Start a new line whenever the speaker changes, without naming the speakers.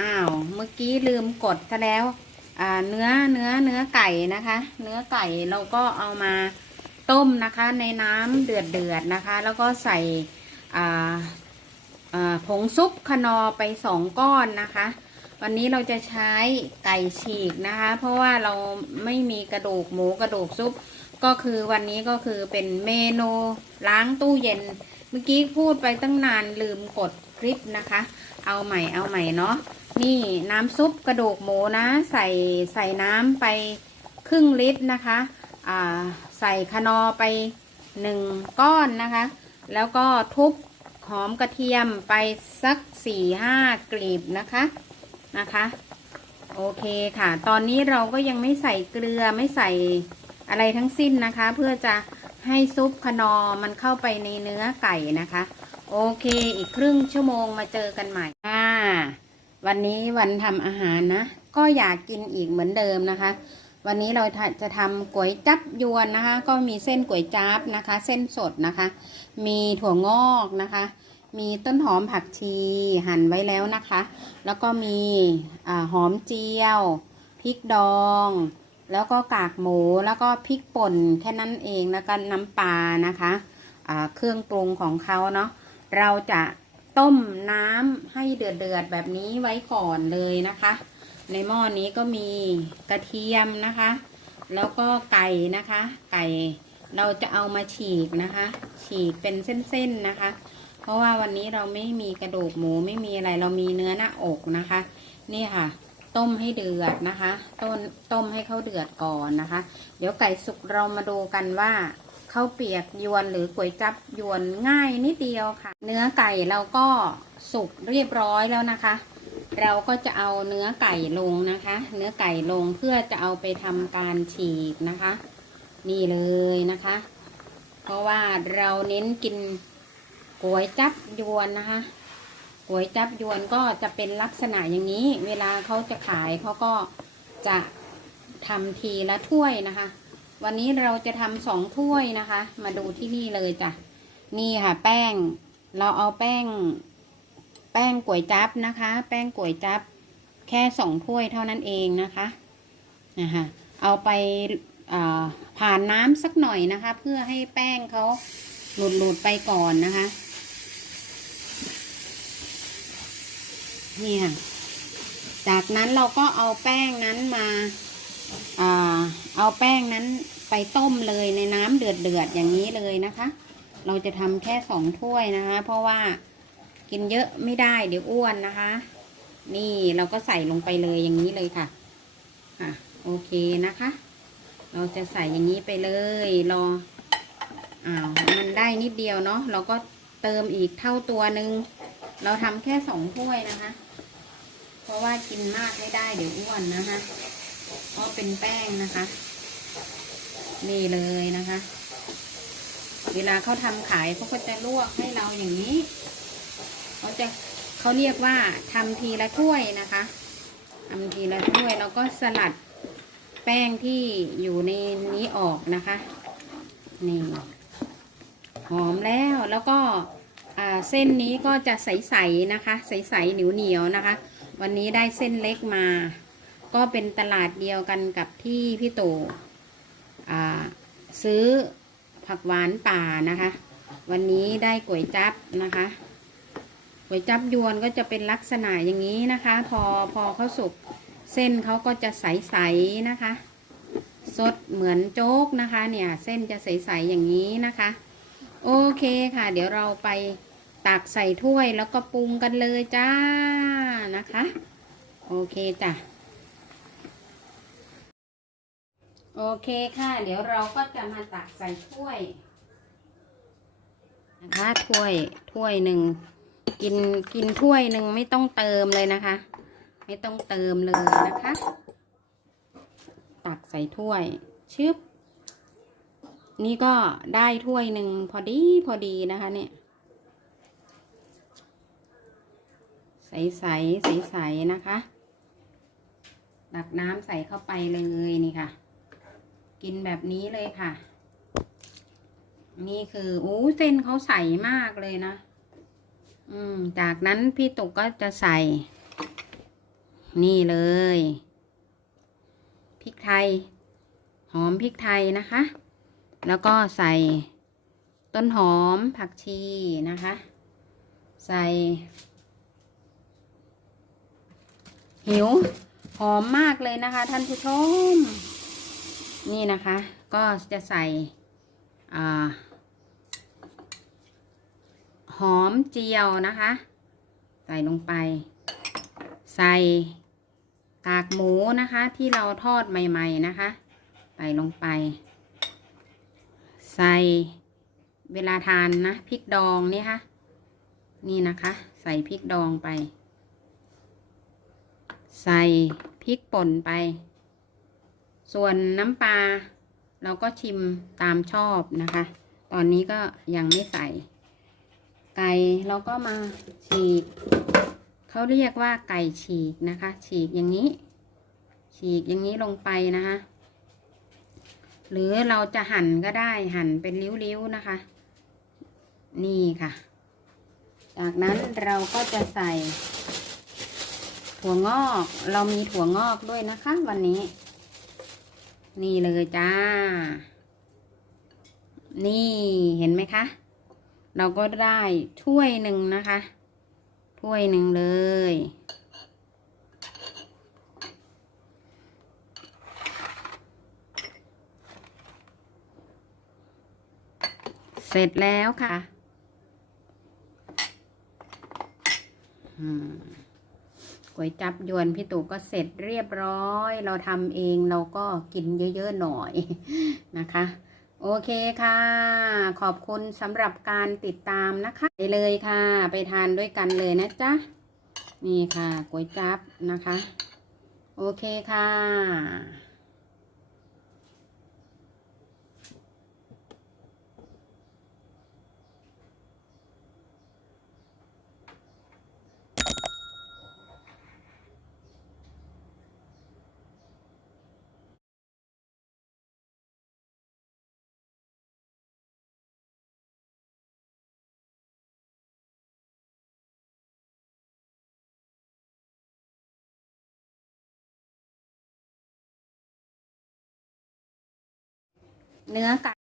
อ้าวเมื่อกี้ลืมกดซะแล้วเนื้อเนื้อเนื้อไก่นะคะ เนื้อไก่เราก็เอามาต้มนะคะ ในน้ำเดือดเดือดนะคะ แล้วก็ใส่ผงซุปขนอไปสองก้อนนะคะ วันนี้เราจะใช้ไก่ฉีกนะคะ เพราะว่าเราไม่มีกระดูกหมูกระดูกซุป ก็คือวันนี้ก็คือเป็นเมนูล้างตู้เย็น เมื่อกี้พูดไปตั้งนานลืมกดคลิปนะคะ เอาใหม่เอาใหม่เนาะ นี่น้ำซุปกระดูกหมูนะ ใส่ใส่น้ำไปครึ่งลิตรนะคะอ่าใส่คนอไปหนึ่งก้อนนะคะ แล้วก็ทุบหอมกระเทียมไปสักสี่ห้ากลีบนะคะนะคะโอเคค่ะ ตอนนี้เราก็ยังไม่ใส่เกลือไม่ใส่อะไรทั้งสิ้นนะคะ เพื่อจะให้ซุปคนอมันเข้าไปในเนื้อไก่นะคะ โอเค อีกครึ่งชั่วโมงมาเจอกันใหม่อ่า วันนี้วันทำอาหารนะ ก็อยากกินอีกเหมือนเดิมนะคะ วันนี้เราจะทำก๋วยจับยวนนะคะ ก็มีเส้นก๋วยจับนะคะ เส้นสดนะคะ มีถั่วงอกนะคะ มีต้นหอมผักชีหั่นไว้แล้วนะคะ แล้วก็มีอหอมเจียวพริกดอง แล้วก็กากหมูแล้วก็พริกป่นแค่นั้นเองแล้วก็น้ำปลานะคะเครื่องปรุงของเขาเนาะเราจะ ต้มน้ำให้เดือดเดือดๆแบบนี้ไว้ก่อนเลยนะคะ ในหม้อนี้ก็มีกระเทียมนะคะ แล้วก็ไก่นะคะ ไก่เราจะเอามาฉีกนะคะ ฉีกเป็นเส้นๆนะคะ เพราะว่าวันนี้เราไม่มีกระดูกหมูไม่มีอะไรเรามีเนื้อหน้าอกนะคะ นี่ค่ะ ต้มให้เดือดนะคะ ต้นต้มให้เขาเดือดก่อนนะคะ เดี๋ยวไก่สุกเรามาดูกันว่า ข้าวเปียกยวนหรือก๋วยจับยวนง่ายนิดเดียวค่ะ เนื้อไก่เราก็สุกเรียบร้อยแล้วนะคะ เราก็จะเอาเนื้อไก่ลงนะคะ เนื้อไก่ลงเพื่อจะเอาไปทำการฉีกนะคะ นี่เลยนะคะ เพราะว่าเราเน้นกินก๋วยจับยวนนะคะก๋วยจับยวนก็จะเป็นลักษณะอย่างนี้ เวลาเขาจะขายเขาก็จะทำทีละถ้วยนะคะ วันนี้เราจะทำสองถ้วยนะคะ มาดูที่นี่เลยจ้ะ นี่ค่ะ แป้ง เราเอาแป้ง แป้งก๋วยจับนะคะ แป้งก๋วยจับแค่สองถ้วยเท่านั้นเองนะคะนะคะเอาไปผ่านน้ำสักหน่อยนะคะ เพื่อให้แป้งเขาหลุดหลุดๆไปก่อนนะคะ นี่ค่ะ จากนั้นเราก็เอาแป้งนั้นมา เอาแป้งนั้นไปต้มเลยในน้ำเดือดเดือดๆอย่างนี้เลยนะคะ เราจะทำแค่สองถ้วยนะคะ เพราะว่ากินเยอะไม่ได้เดี๋ยวอ้วนนะคะ นี่เราก็ใส่ลงไปเลยอย่างนี้เลยค่ะค่ะโอเคนะคะ เราจะใส่อย่างนี้ไปเลยรออ้าวมันได้นิดเดียวเนาะเราก็เติมอีกเท่าตัวหนึ่งเราทำแค่สองถ้วยนะคะ เพราะว่ากินมากไม่ได้เดี๋ยวอ้วนนะคะ เพราะเป็นแป้งนะคะ นี่เลยนะคะ เวลาเขาทำขายเขาก็จะลวกให้เราอย่างนี้เขาจะเขาเรียกว่าทำทีละถ้วยนะคะทำทีละถ้วยแล้วก็สลัดแป้งที่อยู่ในนี้ออกนะคะ นี่หอมแล้วแล้วก็เส้นนี้ก็จะใสๆนะคะ ใสๆเหนียวๆนะคะ วันนี้ได้เส้นเล็กมา ก็เป็นตลาดเดียวกันกับที่พี่ตู่ซื้อผักหวานป่านะคะ วันนี้ได้ก๋วยจับนะคะก๋วยจับยวนก็จะเป็นลักษณะอย่างนี้นะคะ พอพอเขาสุกเส้นเขาก็จะใสๆนะคะ สดเหมือนโจ๊กนะคะ เนี่ยเส้นจะใสๆอย่างนี้นะคะ โอเคค่ะ เดี๋ยวเราไปตักใส่ถ้วยแล้วก็ปรุงกันเลยจ้านะคะ โอเคจ้ะ โอเคค่ะ เดี๋ยวเราก็จะมาตักใส่ถ้วยนะคะถ้วยถ้วยหนึ่งกินกินถ้วยหนึ่งไม่ต้องเติมเลยนะคะ ไม่ต้องเติมเลยนะคะ ตักใส่ถ้วยชึบนี่ก็ได้ถ้วยหนึ่งพอดีพอดีนะคะเนี่ย ใสใสใสใสนะคะ ตักน้ำใส่เข้าไปเลยนี่ค่ะ กินแบบนี้เลยค่ะ นี่คือโอ้เส้นเขาใสมากเลยนะ อืม จากนั้นพี่ตุกก็จะใส่ นี่เลยพริกไทย หอมพริกไทยนะคะ แล้วก็ใส่ต้นหอมผักชีนะคะ ใส่ หิว หอมมากเลยนะคะ ท่านผู้ชม นี่นะคะก็จะใส่หอมเจียวนะคะ ใส่ลงไป ใส่กากหมูนะคะ ที่เราทอดใหม่ ๆนะคะ ใส่ลงไป ใส่เวลาทานนะพริกดองนี่ค่ะ นี่นะคะ ใส่พริกดองไป ใส่พริกป่นไป ส่วนน้ำปลาเราก็ชิมตามชอบนะคะ ตอนนี้ก็ยังไม่ใส่ ไก่เราก็มาฉีก เขาเรียกว่าไก่ฉีกนะคะ ฉีกอย่างนี้ ฉีกอย่างนี้ลงไปนะคะ หรือเราจะหั่นก็ได้หั่นเป็นริ้วๆนะคะ นี่ค่ะ จากนั้นเราก็จะใส่ ถั่วงอก เรามีถั่วงอกด้วยนะคะ วันนี้ นี่เลยจ้า นี่เห็นไหมคะ เราก็ได้ถ้วยหนึ่งนะคะ ถ้วยหนึ่งเลย เสร็จแล้วค่ะ อืม ก๋วยจับยวนพี่ตู่ก็เสร็จเรียบร้อย เราทำเองเราก็กินเยอะๆหน่อยนะคะ โอเคค่ะ ขอบคุณสำหรับการติดตามนะคะ ไปเลยค่ะ ไปทานด้วยกันเลยนะจ๊ะ นี่ค่ะก๋วยจับนะคะ โอเคค่ะ เนื้อไก่